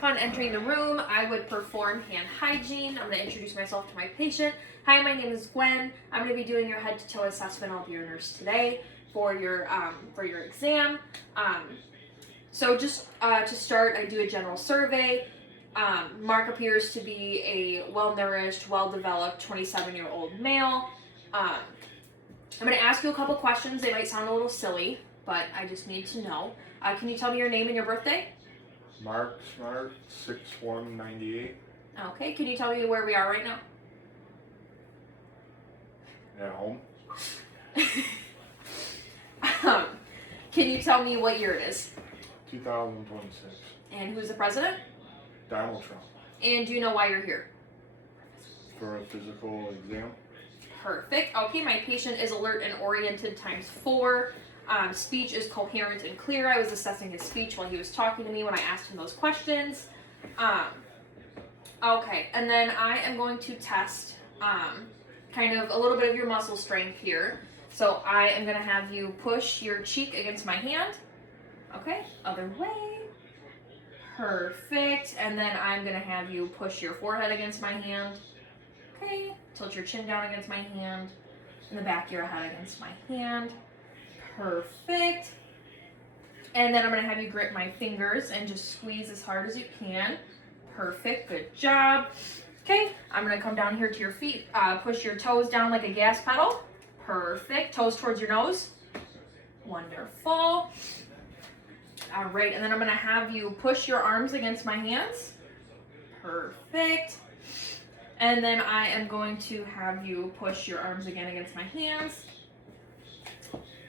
Upon entering the room, I would perform hand hygiene. I'm going to introduce myself to my patient. Hi, my name is Gwen. I'm going to be doing your head-to-toe assessment. I'll be your nurse today for your exam. So just to start, I do a general survey. Mark appears to be a well-nourished, well-developed 27-year-old male. I'm going to ask you a couple questions. They might sound a little silly, but I just need to know. Can you tell me your name and your birthday? Mark Smart, 6198. Okay, can you tell me where we are right now? At home. Can you tell me what year it is? 2026. And who's the president? Donald Trump. And do you know why you're here? For a physical exam. Perfect. Okay, my patient is alert and oriented ×4. Speech is coherent and clear. I was assessing his speech while he was talking to me when I asked him those questions. Okay, and then I am going to test kind of a little bit of your muscle strength here. So I am going to have you push your cheek against my hand. Okay, other way. Perfect. And then I'm going to have you push your forehead against my hand. Okay, tilt your chin down against my hand. And the back of your head against my hand. Perfect. And then I'm going to have you grip my fingers and just squeeze as hard as you can. Perfect. Good job. Okay, I'm going to come down here to your feet. Push your toes down like a gas pedal. Perfect. Toes towards your nose. Wonderful. All right, and then I'm going to have you push your arms against my hands. Perfect. And then I am going to have you push your arms again against my hands.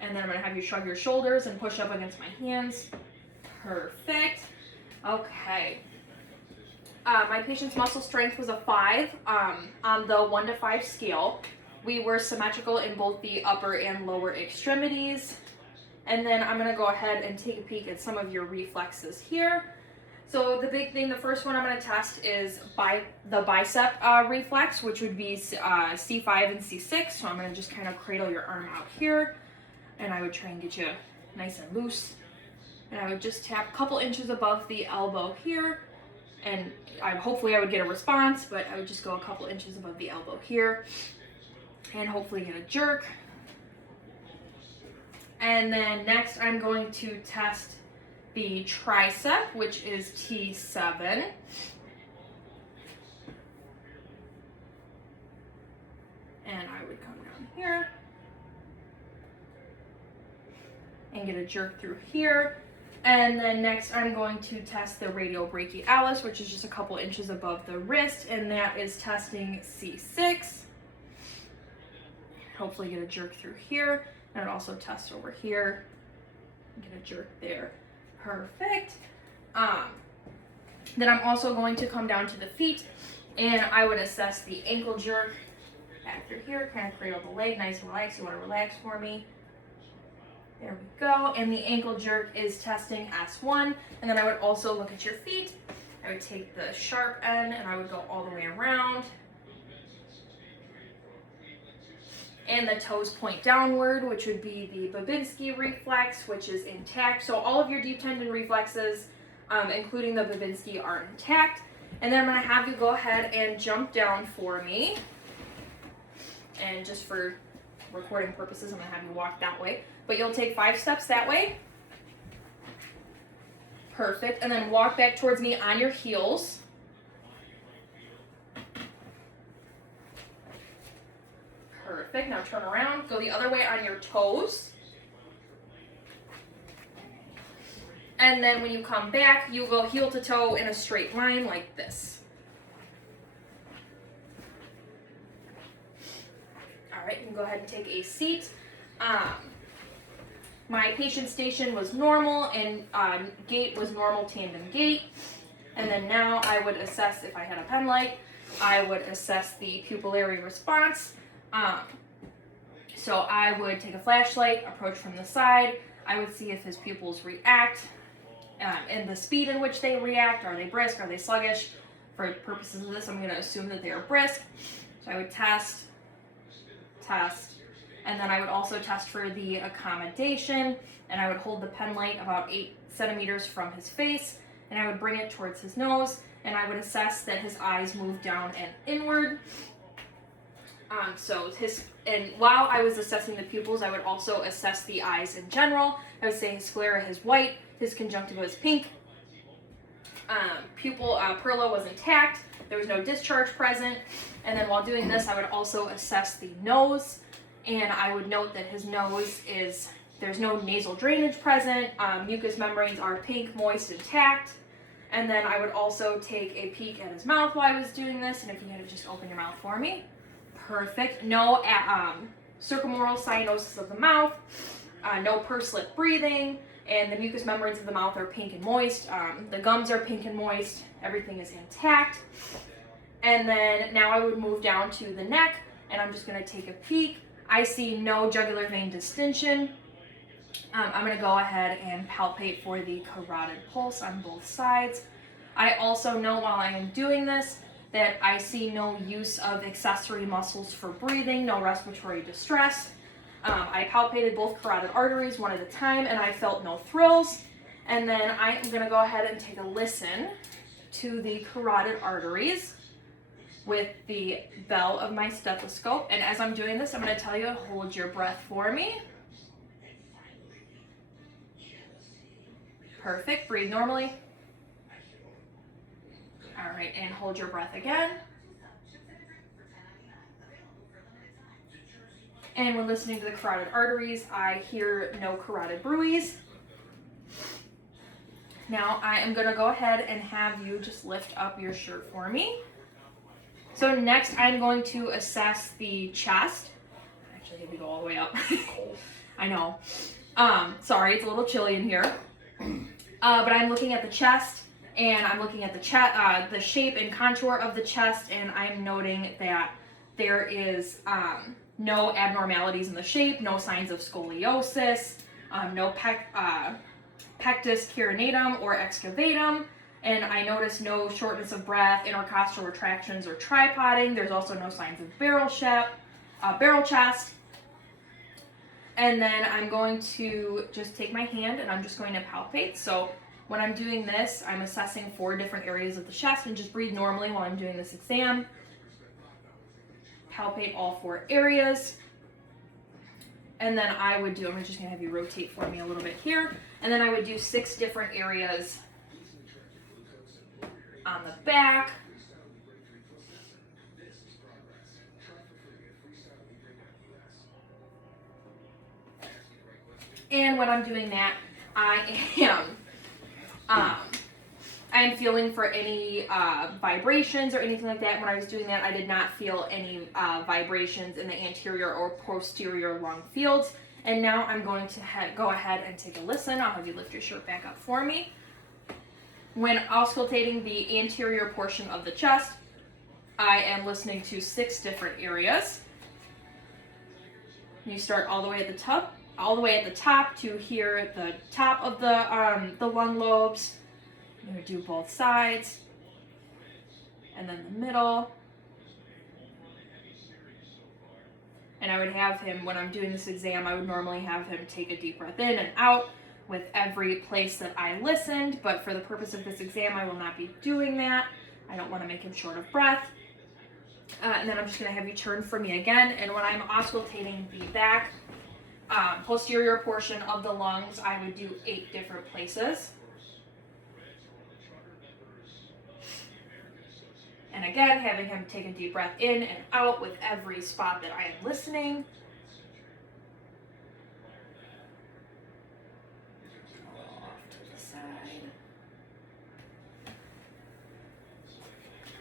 And then I'm going to have you shrug your shoulders and push up against my hands. Perfect. Okay. My patient's muscle strength was a 5 on the 1 to 5 scale. We were symmetrical in both the upper and lower extremities. And then I'm going to go ahead and take a peek at some of your reflexes here. So the big thing, the first one I'm going to test is the bicep reflex, which would be C5 and C6. So I'm going to just kind of cradle your arm out here. And I would try and get you nice and loose. And I would just tap a couple inches above the elbow here. And hopefully I would get a response, but I would just go a couple inches above the elbow here. And hopefully get a jerk. And then next I'm going to test the tricep, which is T7. And I would come down here. And get a jerk through here. And then next I'm going to test the radial brachialis, which is just a couple inches above the wrist, and that is testing C6. Hopefully get a jerk through here, and also test over here. Get a jerk there. Perfect. Then I'm also going to come down to the feet, and I would assess the ankle jerk back through here, kind of cradle the leg, nice and relaxed. You want to relax for me. There we go. And the ankle jerk is testing S1. And then I would also look at your feet. I would take the sharp end and I would go all the way around. And the toes point downward, which would be the Bushinski reflex, which is intact. So all of your deep tendon reflexes, including the Bushinski, are intact. And then I'm going to have you go ahead and jump down for me. And just for recording purposes, I'm going to have you walk that way. But you'll take 5 steps that way. Perfect. And then walk back towards me on your heels. Perfect. Now turn around. Go the other way on your toes. And then when you come back, you go heel to toe in a straight line like this. All right, you can go ahead and take a seat. My patient station was normal and gait was normal tandem gait. And then now I would assess, if I had a pen light, I would assess the pupillary response. So I would take a flashlight, approach from the side. I would see if his pupils react and the speed in which they react. Are they brisk? Are they sluggish? For purposes of this, I'm going to assume that they are brisk. So I would test, and then I would also test for the accommodation, and I would hold the pen light about 8 centimeters from his face, and I would bring it towards his nose, and I would assess that his eyes move down and inward. And while I was assessing the pupils, I would also assess the eyes in general. I would say his sclera is white, his conjunctiva is pink, pupil perla was intact, there was no discharge present. And then while doing this, I would also assess the nose, and I would note that his nose there's no nasal drainage present, mucous membranes are pink, moist, intact. And then I would also take a peek at his mouth while I was doing this, and if you had to just open your mouth for me. Perfect. No circumoral cyanosis of the mouth, no pursed lip breathing, and the mucous membranes of the mouth are pink and moist. The gums are pink and moist. Everything is intact. And then now I would move down to the neck, and I'm just going to take a peek. I see no jugular vein distension. I'm going to go ahead and palpate for the carotid pulse on both sides. I also know while I am doing this that I see no use of accessory muscles for breathing, no respiratory distress. I palpated both carotid arteries one at a time, and I felt no thrills. And then I am going to go ahead and take a listen to the carotid arteries with the bell of my stethoscope. And as I'm doing this, I'm going to tell you to hold your breath for me. Perfect. Breathe normally. All right, and hold your breath again. And when listening to the carotid arteries, I hear no carotid bruits. Now I am going to go ahead and have you just lift up your shirt for me. So next I'm going to assess the chest. Actually, if we go all the way up. I know. Sorry, it's a little chilly in here. But I'm looking at the chest, and I'm looking at the shape and contour of the chest, and I'm noting that there is no abnormalities in the shape, no signs of scoliosis, no pectus carinatum or excavatum, and I notice no shortness of breath, intercostal retractions, or tripoding. There's also no signs of barrel chest. And then I'm going to just take my hand and I'm just going to palpate. So when I'm doing this, I'm assessing 4 different areas of the chest, and just breathe normally while I'm doing this exam. Palpate all 4 areas. And then I'm just going to have you rotate for me a little bit here. And then I would do 6 different areas on the back. And when I'm doing that, I am feeling for any vibrations or anything like that. When I was doing that, I did not feel any vibrations in the anterior or posterior lung fields. And now I'm going to go ahead and take a listen. I'll have you lift your shirt back up for me. When auscultating the anterior portion of the chest, I am listening to 6 different areas. You start all the way at the top to hear the top of the lung lobes. You would do both sides, and then the middle. And I would have him, when I'm doing this exam, I would normally have him take a deep breath in and out with every place that I listened, but for the purpose of this exam, I will not be doing that. I don't want to make him short of breath. And then I'm just going to have you turn for me again, and when I'm auscultating the back posterior portion of the lungs, I would do 8 different places. And again, having him take a deep breath in and out with every spot that I am listening. Off to the side.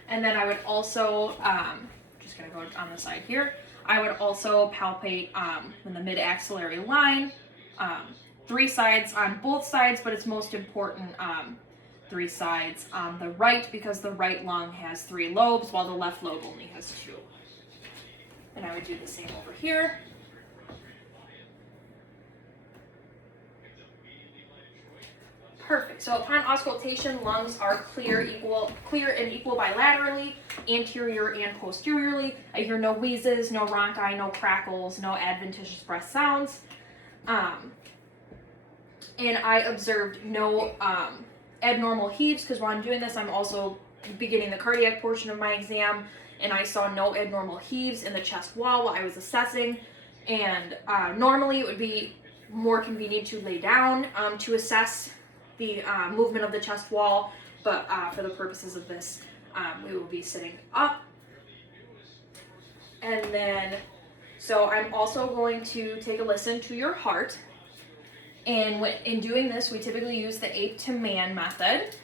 And then I would also, just gonna go on the side here, I would also palpate in the mid-axillary line, 3 sides on both sides, but it's most important 3 sides on the right, because the right lung has 3 lobes while the left lobe only has 2. And I would do the same over here. Perfect. So upon auscultation, lungs are clear and equal bilaterally, anterior and posteriorly. I hear no wheezes, no rhonchi, no crackles, no adventitious breath sounds. And I observed no abnormal heaves, because while I'm doing this, I'm also beginning the cardiac portion of my exam, and I saw no abnormal heaves in the chest wall while I was assessing. And normally it would be more convenient to lay down to assess the movement of the chest wall, but for the purposes of this, we will be sitting up. And then, so I'm also going to take a listen to your heart. And in doing this, we typically use the ape to man method.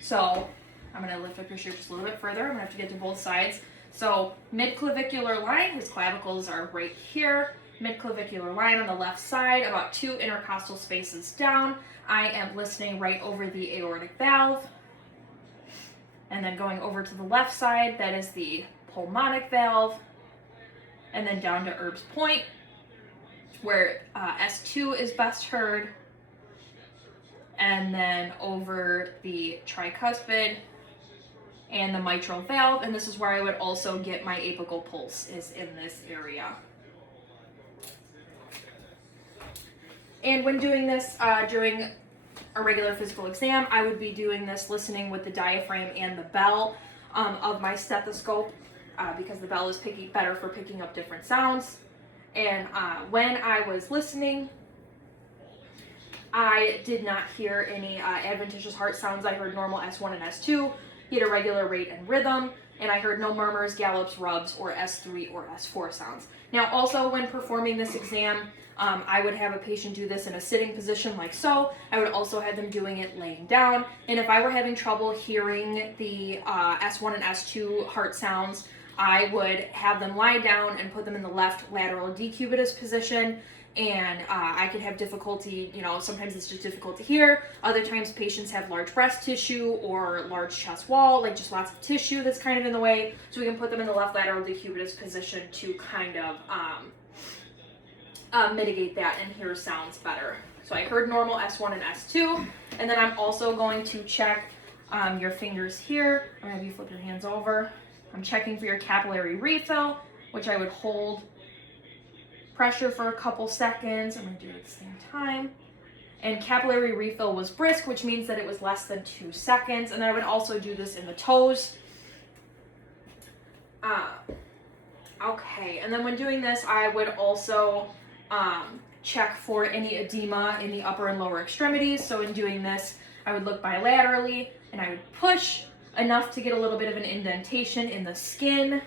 So I'm going to lift up your shirt just a little bit further. I'm going to have to get to both sides. So mid-clavicular line, his clavicles are right here. Mid-clavicular line on the left side, about 2 intercostal spaces down. I am listening right over the aortic valve. And then going over to the left side, that is the pulmonic valve. And then down to Erb's point, where S2 is best heard. And then over the tricuspid and the mitral valve. And this is where I would also get my apical pulse, is in this area. And when doing this during a regular physical exam, I would be doing this listening with the diaphragm and the bell of my stethoscope, because the bell is better for picking up different sounds. And when I was listening, I did not hear any adventitious heart sounds. I heard normal S1 and S2. He had a regular rate and rhythm, and I heard no murmurs, gallops, rubs, or S3 or S4 sounds. Now, also when performing this exam, I would have a patient do this in a sitting position like so. I would also have them doing it laying down. And if I were having trouble hearing the S1 and S2 heart sounds, I would have them lie down and put them in the left lateral decubitus position. And I could have difficulty, sometimes it's just difficult to hear. Other times patients have large breast tissue or large chest wall, like just lots of tissue that's kind of in the way. So we can put them in the left lateral decubitus position to kind of mitigate that and hear sounds better. So I heard normal S1 and S2. And then I'm also going to check your fingers here. I'm going to have you flip your hands over. I'm checking for your capillary refill, which I would hold pressure for a couple seconds. I'm going to do it at the same time. And capillary refill was brisk, which means that it was less than 2 seconds. And then I would also do this in the toes. Okay, and then when doing this, I would also check for any edema in the upper and lower extremities. So in doing this, I would look bilaterally and I would push enough to get a little bit of an indentation in the skin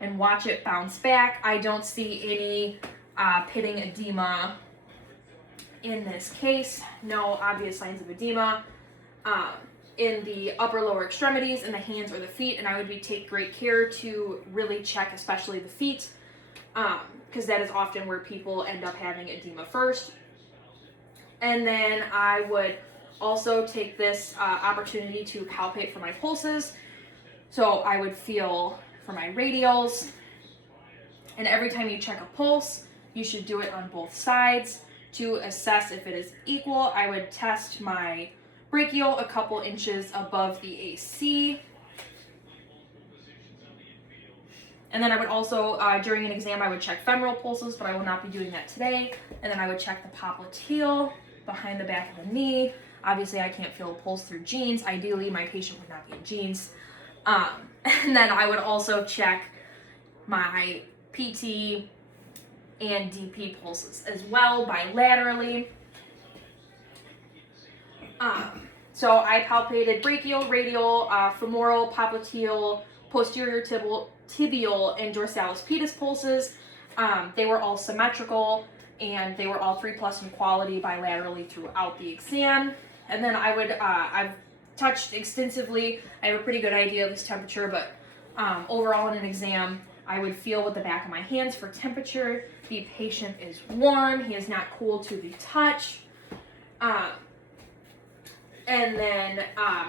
and watch it bounce back. I don't see any pitting edema in this case. No obvious signs of edema in the upper lower extremities, in the hands or the feet, and I would take great care to really check, especially the feet, because that is often where people end up having edema first. And then I would also take this opportunity to palpate for my pulses. So I would feel for my radials, and every time you check a pulse, you should do it on both sides to assess if it is equal. I would test my brachial a couple inches above the AC. And then I would also, during an exam, I would check femoral pulses, but I will not be doing that today. And then I would check the popliteal behind the back of the knee. Obviously, I can't feel a pulse through jeans. Ideally, my patient would not be in jeans. And then I would also check my PT and DP pulses as well bilaterally. So I palpated brachial, radial, femoral, popliteal, posterior tibial, and dorsalis pedis pulses. They were all symmetrical, and they were all 3+ in quality bilaterally throughout the exam. And then I would, I've touched extensively. I have a pretty good idea of this temperature, but overall in an exam, I would feel with the back of my hands for temperature. The patient is warm. He is not cool to the touch. And then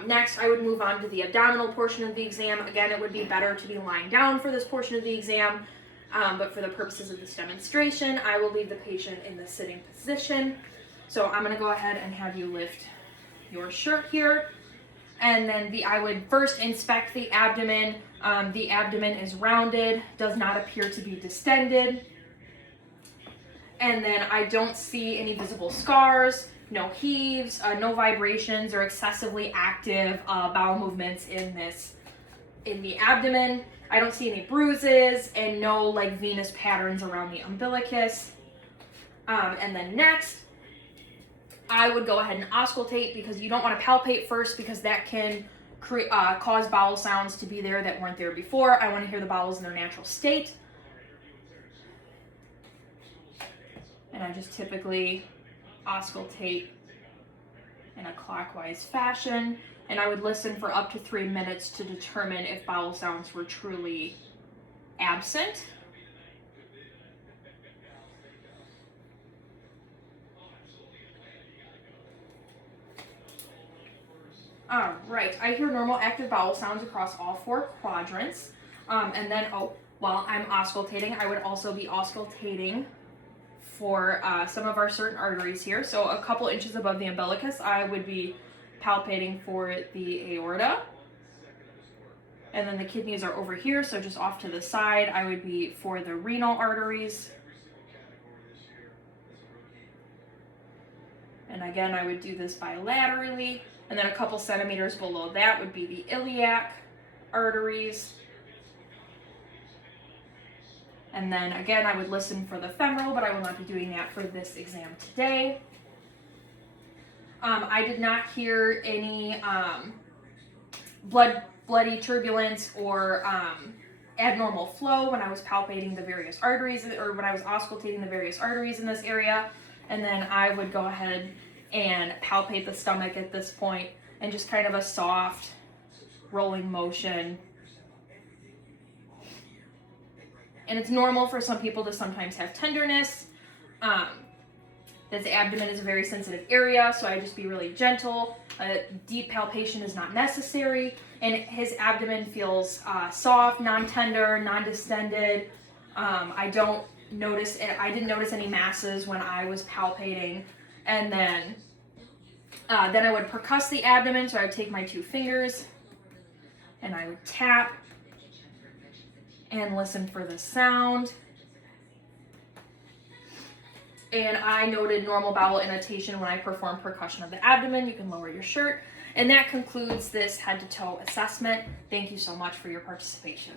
next, I would move on to the abdominal portion of the exam. Again, it would be better to be lying down for this portion of the exam, but for the purposes of this demonstration, I will leave the patient in the sitting position. So I'm going to go ahead and have you lift your shirt here. And then I would first inspect the abdomen. The abdomen is rounded, does not appear to be distended. And then I don't see any visible scars no heaves, no vibrations or excessively active bowel movements in the abdomen. I don't see any bruises and no like venous patterns around the umbilicus. And then next, I would go ahead and auscultate, because you don't want to palpate first, because that can cause bowel sounds to be there that weren't there before. I want to hear the bowels in their natural state. And I just typically auscultate in a clockwise fashion, and I would listen for up to 3 minutes to determine if bowel sounds were truly absent. All right, I hear normal active bowel sounds across all 4 quadrants. And then, while I'm auscultating, I would also be auscultating for some of our certain arteries here. So a couple inches above the umbilicus, I would be palpating for the aorta. And then the kidneys are over here, so just off to the side, I would be for the renal arteries. And again, I would do this bilaterally. And then a couple centimeters below that would be the iliac arteries. And then again, I would listen for the femoral, but I will not be doing that for this exam today. I did not hear any bloody turbulence or abnormal flow when I was palpating the various arteries, or when I was auscultating the various arteries in this area. And then I would go ahead and palpate the stomach at this point, and just kind of a soft rolling motion. And it's normal for some people to sometimes have tenderness. The abdomen is a very sensitive area, so I just be really gentle. Deep palpation is not necessary, and his abdomen feels soft, non-tender, non-distended. I didn't notice any masses when I was palpating. And then I would percuss the abdomen, so I would take my 2 fingers and I would tap and listen for the sound. And I noted normal bowel intonation when I performed percussion of the abdomen. You can lower your shirt. And that concludes this head to toe assessment. Thank you so much for your participation.